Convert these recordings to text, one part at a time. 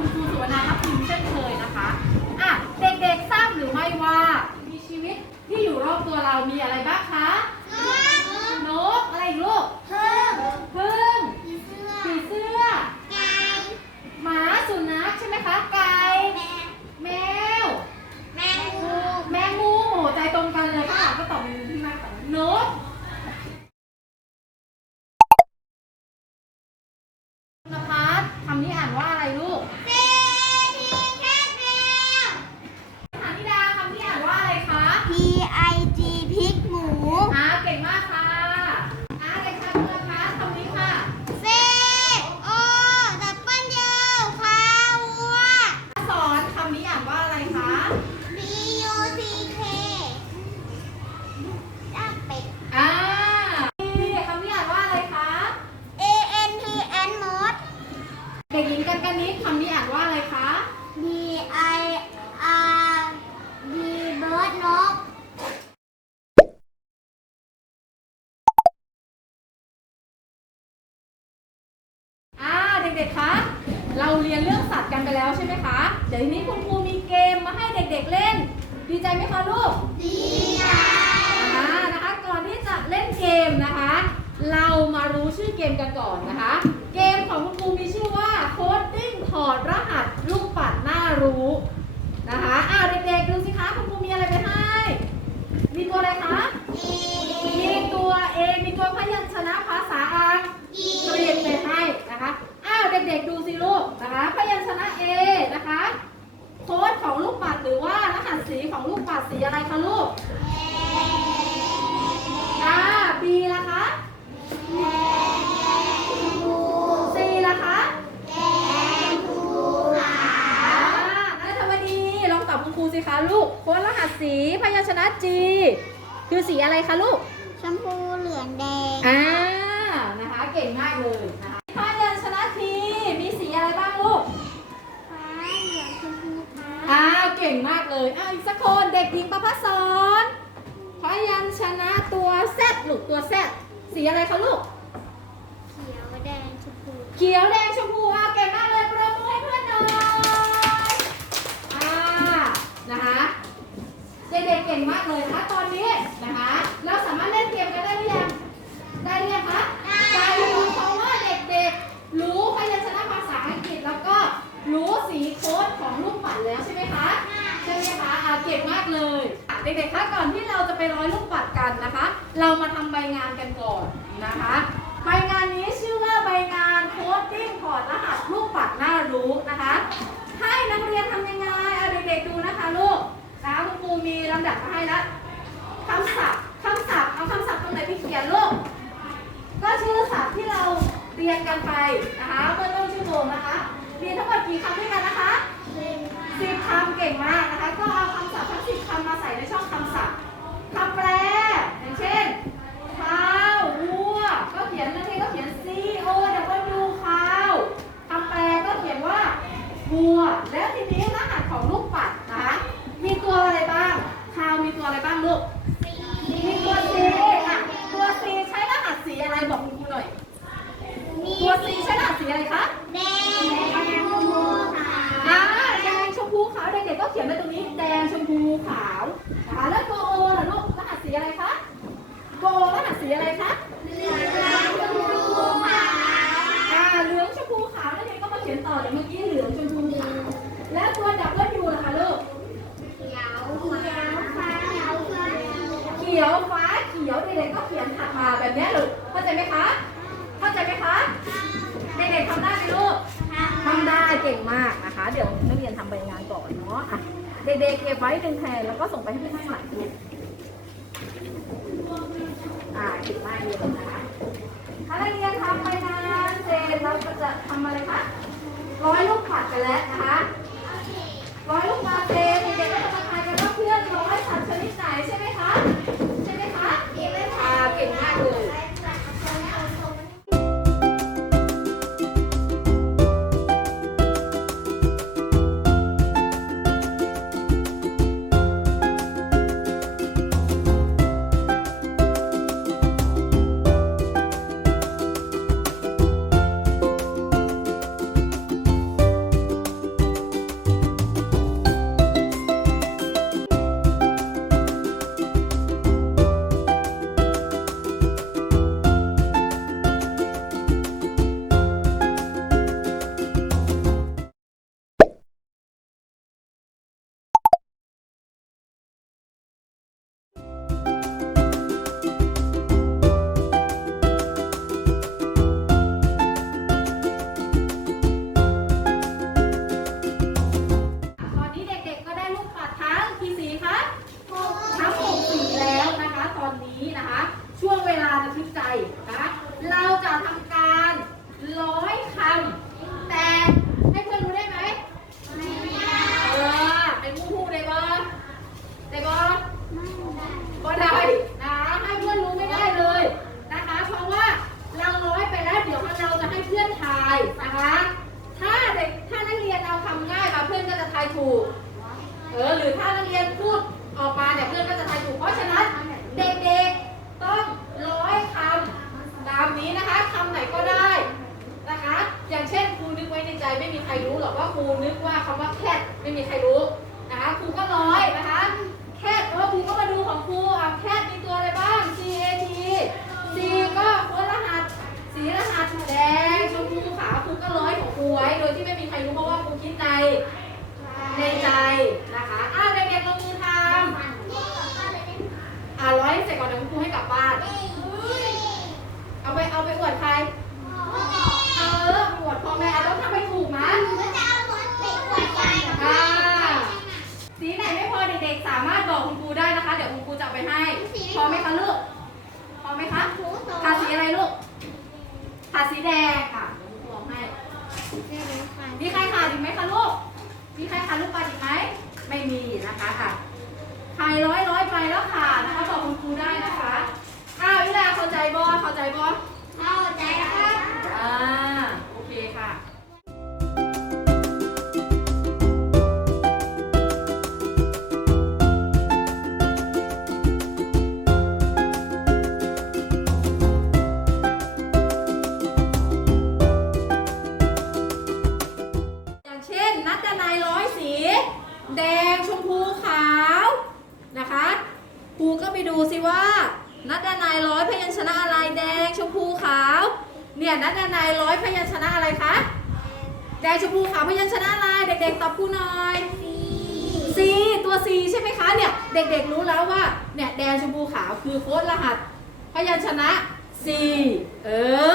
คุณครูสุวรรณทัพทิมเช่นเคยนะคะอะเด็กๆทราบหรือไม่ว่า มีชีวิตที่อยู่รอบตัวเรามีอะไรบ้างคะนกอะไรลูกพึ่งผีเสื้อ หมาสุนัขใช่ไหมคะไก่แมว แมงมุมโอ้โหใจตรงกันเลยค่ะก็ตอบเป็นที่มากกว่านกคุณพัฒน์คำนี้อ่านว่าอะไรลูกฐานิดาคำนี้อ่านว่าอะไรคะ P I G พริกหมู อ่าเก่งมากค่ะอ่าเด็กชายคุณพัฒน์คำนี้ค่ะ C O W คาวัว สอนคำนี้อ่านว่าอะไรคะ B U C K จ้าเป็ด อ่าคำนี้อ่านว่าอะไรคะ A N T N มด เด็กหญิงกันกันนิดคำนี้อ่านว่าอะไรคะ B I R D เบิร์ดนก อ่าเด็กๆ คะ เราเรียนเรื่องสัตว์กันไปแล้วใช่ไหมคะ เดี๋ยวทีนี้คุณครูมีเกมมาให้เด็กๆเล่น ดีใจไหมคะลูก ดีใจนะคะ ก่อนที่จะเล่นเกมนะคะ เรามารู้ชื่อเกมกันก่อนนะคะ เกมของคุณครูมีชื่อว่าโคดดิ้งถอดรหัสลูกปัดหน้ารู้ คุณครูสิคะลูกโค้ดรหัสสีพยัญชนะ G คือสีอะไรคะลูก ชมพูเหลืองแดง อ่า นะคะ เก่งมากเลยนะคะพยัญชนะทีมีสีอะไรบ้างลูก ฟ้าเหลืองชมพูฟ้าอ่า เก่งมากเลยอ่าอีกสักคนเด็กหญิงประพัสสอนพยัญชนะตัวแซดลูกตัวแซดสีอะไรคะลูก เขียวแดงชมพู เขียวแดงชมพูอะเก่ง นะคะเด็กๆเก่งมากเลยนะคะตอนนี้นะคะ เราสามารถเล่นเกมกันได้หรือยังได้หรือยังคะได้เพราะว่าเด็กๆ รู้พยัญชนะภาษาอังกฤษแล้วก็รู้สีโค้ดของลูกปัดแล้วใช่ไหมคะใช่ไหมคะอ่าเก่งมากเลยเด็กๆคะก่อนที่เราจะไปร้อยลูกปัดกันนะคะ เรามาทำใบงานกันก่อนนะคะใบงานนี้ชื่อว่าใบงานโค้ดดิ้งถอดรหัสลูกปัดน้ารู้นะคะ ให้นักเรียนทำยังไงเอาเด็กๆดูนะคะลูกนะคุณครูมีลำดับมาให้แล้วคำศัพท์คำศัพท์เอาคำศัพท์ตรงไหนไปเขียนลูกก็ชื่อศัพท์ที่เราเรียนกันไปนะคะเมื่อต้นชั่วโมนะคะเรียนทั้งหมดกี่คำด้วยกันนะคะสิบคำเก่งมากนะคะ ก็เอาคำศัพท์ทั้งสิบคำมาใส่ในช่องคำศัพท์คำแปลอย่างเช่นข้าววัว ก็เขียนนักเรียนก็เขียน C O W ข้าวคำแปลก็เขียนว่าวัว แล้วทีนี้รหัสของลูกปัดนะคะ มีตัวอะไรบ้างข้าวมีตัวอะไรบ้างลูก มีตัว C อะตัว C ใช้รหัสสีอะไรบอกคุณครูหน่อย ตัว C ใช้รหัสสีอะไรคะ แดงชมพูขาว อ่าแดงชมพูขาวเด็กๆก็เขียนไว้ตรงนี้ แดงชมพูขาวนะคะแล้วตัว O ล่ะลูกรหัสสีอะไรคะตัว O รหัสสีอะไรคะ เหลืองชมพูขาว อ่าเหลืองชมพูขาวเด็กๆก็มาเขียนต่อเดี๋ยวเมื่อกี้เหลืองชมพูขาวแล้วตัว W ล่ะคะลูก เขียวเขียวฟ้าเขียวฟ้า เขียวฟ้าเขียวเด็กๆก็เขียนถัดมาแบบนี้ลูกเข้าใจไหมคะ เข้าใจไหมคะ เด็กๆทำได้ไหมลูก ทำได้เก่งมากนะคะ เดี๋ยวนักเรียนทำใบงานก่อนเนาะเด็กๆเก็บไว้เป็นแผนแล้วก็ส่งไปให้เพื่อนข้างหลังอ่าเก่งมากเลยนะคะถ้านักเรียนทำใบงานเสร็จเราก็จะทำอะไรคะร้อยลูกปัดกันแล้วนะคะร้อยลูกปัดเสร็จเด็กๆก็จะทายกันว่าเพื่อนร้อยสัตว์ชนิดไหนใช่ไหมคะใช่ไหมคะ รูนึกว่าคำว่าแคทไม่มีใครรู้นะคะครูก็ร้อยนะคะแคทแอ้ครูก็มาดูของครูอะแคทมีตัวอะไรบ้าง C A T C ก็โค้รหัสสีรหัสแดงชมพูขาครูก็ร้อยของครูไว้ โดยที่ไม่มีใครรู้เพราะว่าครูคิดในในใจาสีแดงค่ะบอกให้ มีใครขาดอีกไหมคะลูก มีใครขาดลูกปัดอีกไหม ไม่มีนะคะค่ะใายร้อยร้อยไปแล้วค่ะนะคะบอกคุณครูได้นะคะ อ้าววิลาเข้าใจบอสเข้าใจบอส ยร้อยพยัญชนะอะไรคะแดงชมพูขาวพยัญชนะอะไรเด็กๆตอบครูหน่อย C ตัว C ใช่ไหมคะเนี่ยเด็กๆรู้แล้วว่าเนี่ยแดงชมพูขาวคือโค้ดรหัส พยัญชนะ C เอ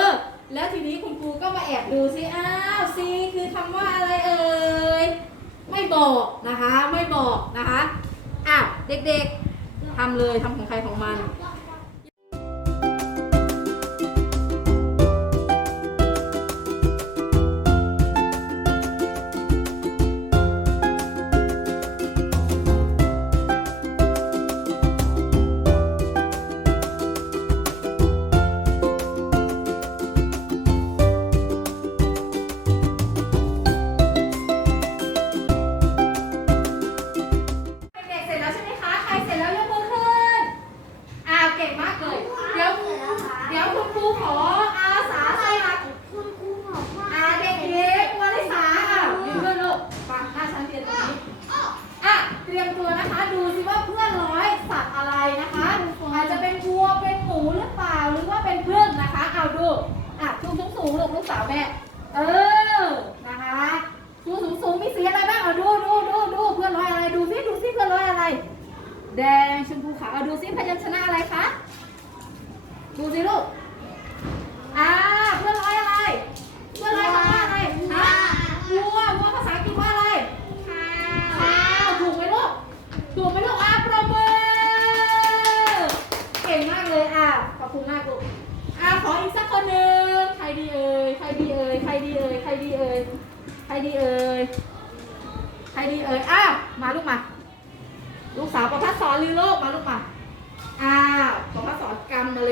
อแล้วทีนี้คุณครูก็มาแอบดูสิอ้าว C คือคำว่าอะไรเอ่ยไม่บอกนะคะไม่บอกนะคะอ้าวเด็กๆทำเลยทำของใครของมัน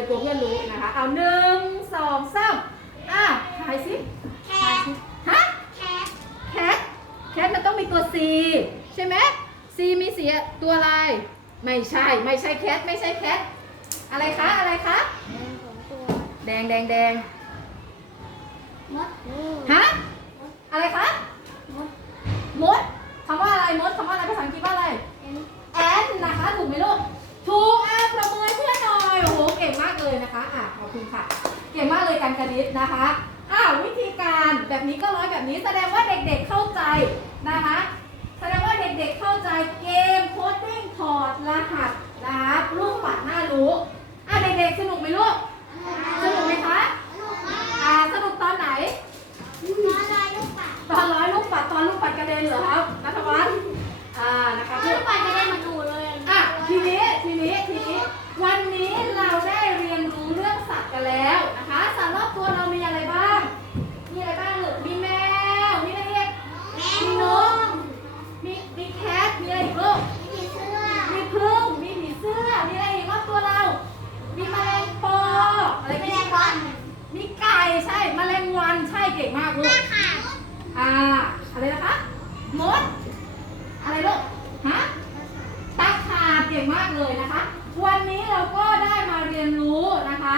กำมาเลยกลัวเพื่อนรู้นะคะ เอาหนึ่งสองสามอะทายสิแคทายทสิฮะแคทแคทแคทมันต้องมีตัว C ใช่ไหม C มีสีตัวอะไร ไม่ใช่ ไม่ใช่แคทไม่ใช่แคทอะไรคะ อะไรคะเดินของตัวแดงแดงแดงมดฮะ อะไรคะากเลยการกระดิษนะคะอ่าวิธีการแบบนี้ก็ร้อยแบบนี้แสดงว่าเด็กๆเข้าใจนะคะแสดงว่าเด็กๆเข้าใจเกมโคดดิ้งถอดรหัสนะคะลูกปัดหน้ารู้อะเด็กๆสนุกไหมลูก สนุกไหมคะ อ่าสนุกตอนไหน อะไรลูกปัด ตอนร้อยลูกปัดตอนลูกปัดกระเด็นเหรอครับนัทวัฒน์อ่านะคะ ลูกปัดจะได้มาดูเลย อะทีนี้ทีนี้ทีนี้ วันนี้เราได้เรียนรู้เรื่องสัตว์กันแล้วนะคะสัตว์รอบตัวเรามีอะไรบ้าง มีอะไรบ้างลูกมีแมว มีอะไรอีก แม่ มีนก มีแคท มีอะไรอีกลูก มีเสื้อ มีพึ่ง มีผีเสื้อ มีอะไรอีกรอบตัวเรา มีแมลงปออะไรม่ไม่ได้ใช่บอลมีไก่ใช่ แมลงวันใช่เก่งมากลูกค่ะอ่า อะไรนะคะมด อะไรลูก ฮะตาขาดเก่งมากเลยนะคะ วันนี้เราก็ได้มาเรียนรู้นะคะ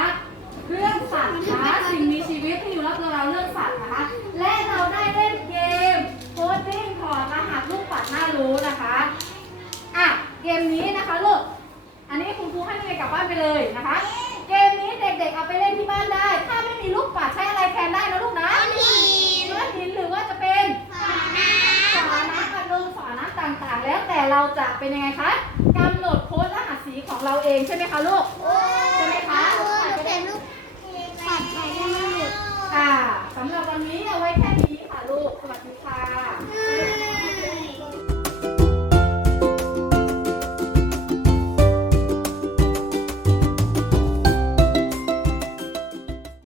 เรื่องสัตว์นะสิ่งมีชีวิตที่อยู่รอบตัวเราเรื่องสัตว์นะคะ และเราได้เล่นเกมโคดดิ้งถอดรหัสลูกปัดหน้ารู้นะคะอะ เกมนี้นะคะลูก อันนี้คุณครูให้นักเรียนกลับบ้านไปเลยนะคะ เกมนี้เด็กๆเอาไปเล่นที่บ้านได้ ถ้าไม่มีลูกปัดใช้อะไรแทนได้นะลูกนะหินก้อนหินหรือว่าจะเป็นฝาน้ฝาน้ำอัดลมฝาน้ำต่างๆ แล้วแต่เราจะเป็นยังไงคะกำหนดโค้ดรหัสสีของเราเองใช่ไหมคะลูกำใช่ไหมคะแต่ลูกปัดไปได้ไม่หยุดอ่าสำหรับวันนี้เอาไว้แค่นี้